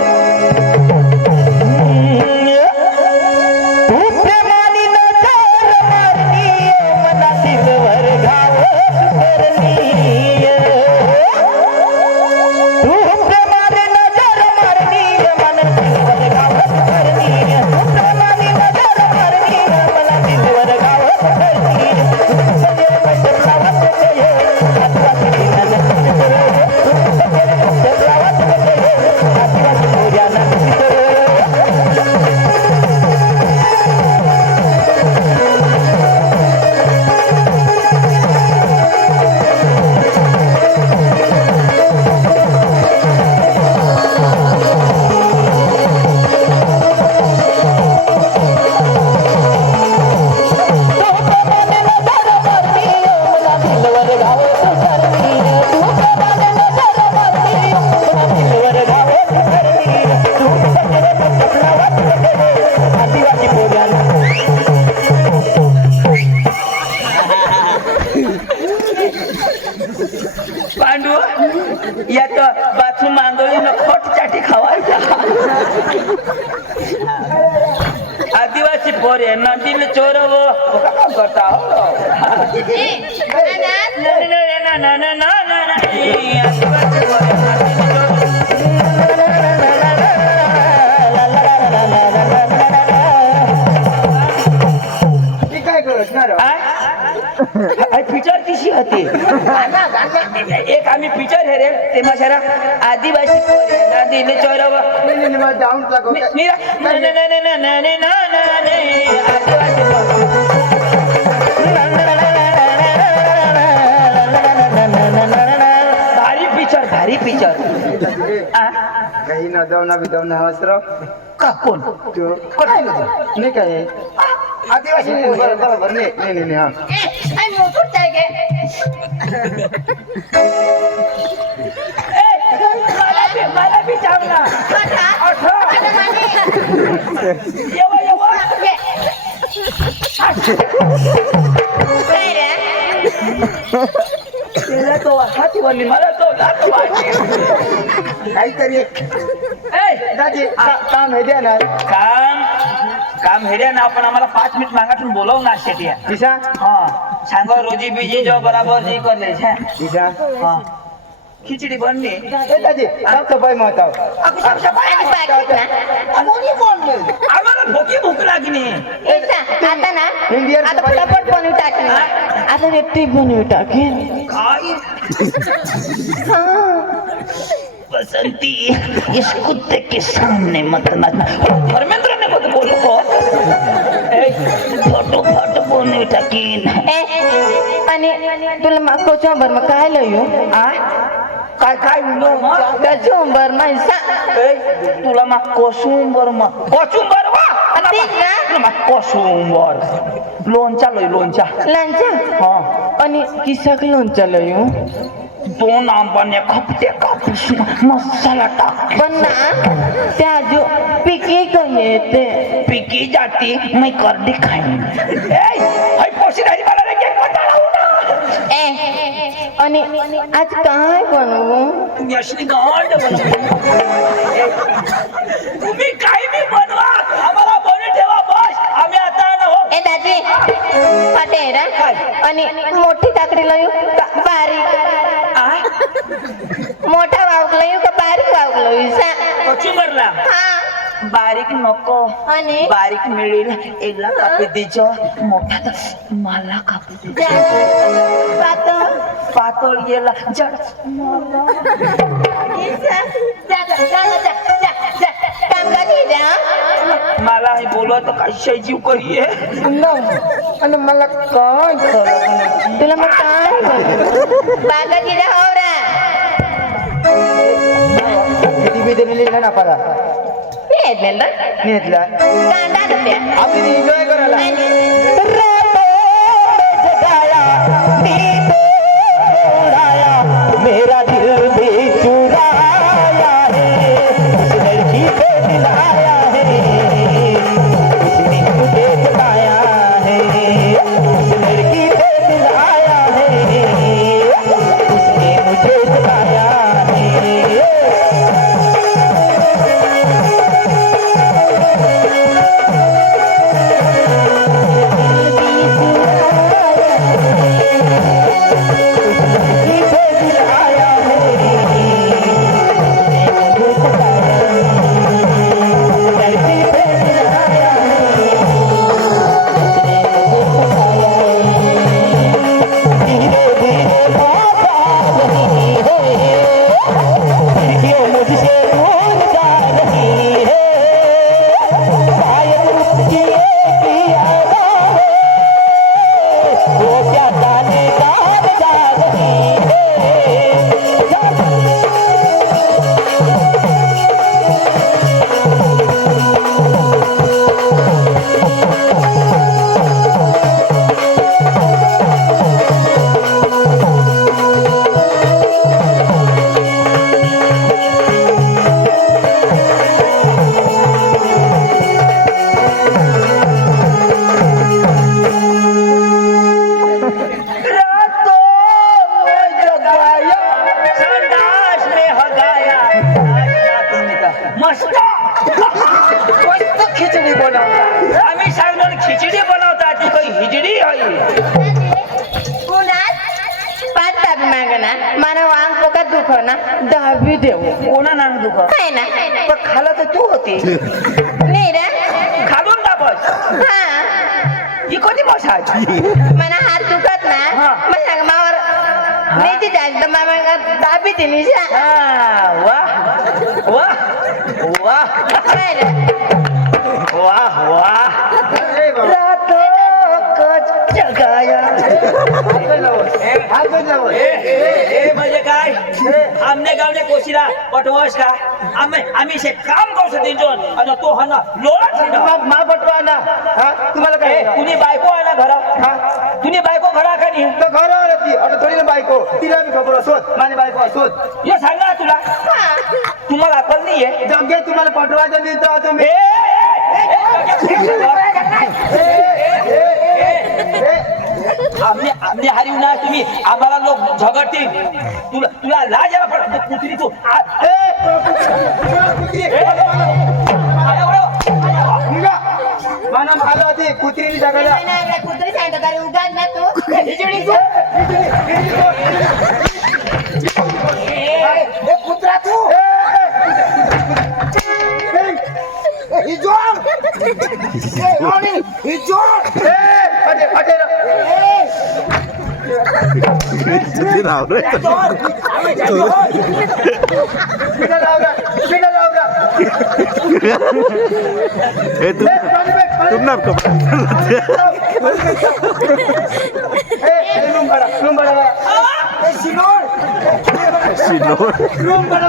पांडू या तर बाथरूम आंघोळी न खोट चाटी खावायचा आदिवासी पोरे नदीला चोर वो काम करता हो काय करत ना पिक्चर कशी होती एक आम्ही पिक्चर हे रे ते माझ्या आदिवासी पोरे नदीला चोर वो जाऊन लागो भारी पिक्चर काही नदवना बिदवना वस्त्र का कोण नाही काय आदिवासी बरोबर नाही हा আমি মোটর জায়গায় मला बी चांगला काय रे त्याला तो हाती वरली मला तो लाथ मारली. काहीतरी दादी काम हे द्या ना काम हेड्या ना आपण आम्हाला 5 मिनिट मागातून बोलव ना शेटिया दिशा हा सांगो रोजी बीजी जो बराबर जी कर ले छे दिशा हा खिचडी बनली ए दादी साफ सफाई मत आओ आम्हाला भूक लागली आता ना इंडियन आता फटाफट बनवून टाकेन आता एकटी बनवून टाकेन काय बसंती इस कुत्ते के सामने मत नाचना धर्मेंद्र ने मत बोलो फोटो बोलने टाकीन आणि तुला मागच्या बर मग काय लयो आ काय काय बोललो मग त्याच्या बर माहिसा तुला मग कोसुंबर कोसुंबर लोणचा लय लोणचा लांचा हा आणि किसाक लोणचा लयो 2 आंबाने खपटे कापूस मसाला टाक पण ना त्या जो पिके येते पिकी जाती मैं करडी खाईन हाय पोशीदारी मला रे केक बताळाऊ ना आणि आज काय बनवू तुम्ही अशी गांड तुम्ही काही बी बनवा आम्हाला बोली ठेवा बस आम्ही आता ना हो ए दादी पाटेरा आणि मोठी काकडी लयो का बारीक मोठा वावक लयो का बारीक वावक लयो सा कचुंबरला हा बारीक नको आणि बारीक मिळेल एकला कापी देजो मोठा तर मला कापी देजो पातळ गेला जड मला हे बोलवा तर काय जीव करीये आणि मला काय तुला मग काय बागा गेला होरा टीव्ही दिलेली ना पारा नेदलेला नेतला कांदा आपण एन्जॉय करायला जगाया पाच ताबी मागना मला वांग पोकात दुख ना दहावी देऊ कोणा नांग दुख काय ना पण खाला तर तू होती नाही रे खालून दाबस हा ही कोणी मसाज मला हात दुखत ना मग सांग मावर नाही जायचं तर मामा दाबी ते निशा वा वा वा काय रे वा वा रातो कच जगाया म्हणजे काय आमने गावने कोशिला पटवस का आम्ही शे काम करू शकतो आणि तो हा ना लोळा मा पटवा ना हा तुम्हाला काय कुणी बायको आहे ना घरा कुणी बायको घरा का नाही तो घरावर ती आता थोडी ना बायको तिला बी खबर असोत माझी बायको असोत हे सांगा ना तुला तुम्हाला अकल नाहीये जगे तुम्हाला पटवायचं नाही तर तुम्ही आमने हरिव ना तुम्ही आम्हाला लोक झगडतील तुला लाज यायला पडत कुत्री तू मला आलं होती कुत्रीनी जगायला कुत्री सांगतो का रे उगाच ना तू कुत्रा तू ही जोड ही जोड रूम भाडा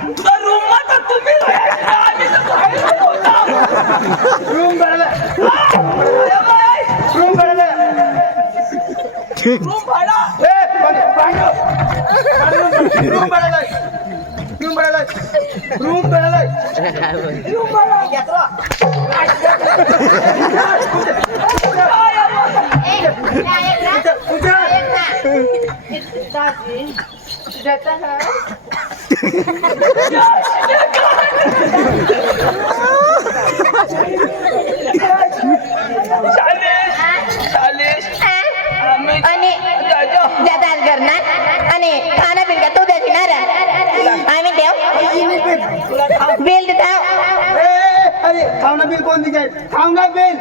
तुझा रूम तर तुम्ही रूम भाडा आणि जातात करणार आणि खाना बिल का तू देणार आम्ही देव बिल देता अरे खावना बिल कोण दिले खावना बिल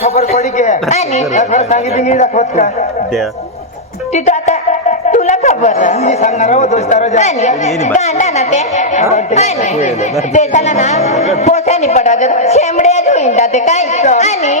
खबर पडी की सांगितली दाखवत का तिथं आता तुला खबर मी सांगणार हो दोस्तारा गांडा ना ते त्याला ना पोसाने पडवा शेंबड्या घेऊन जाते काय आणि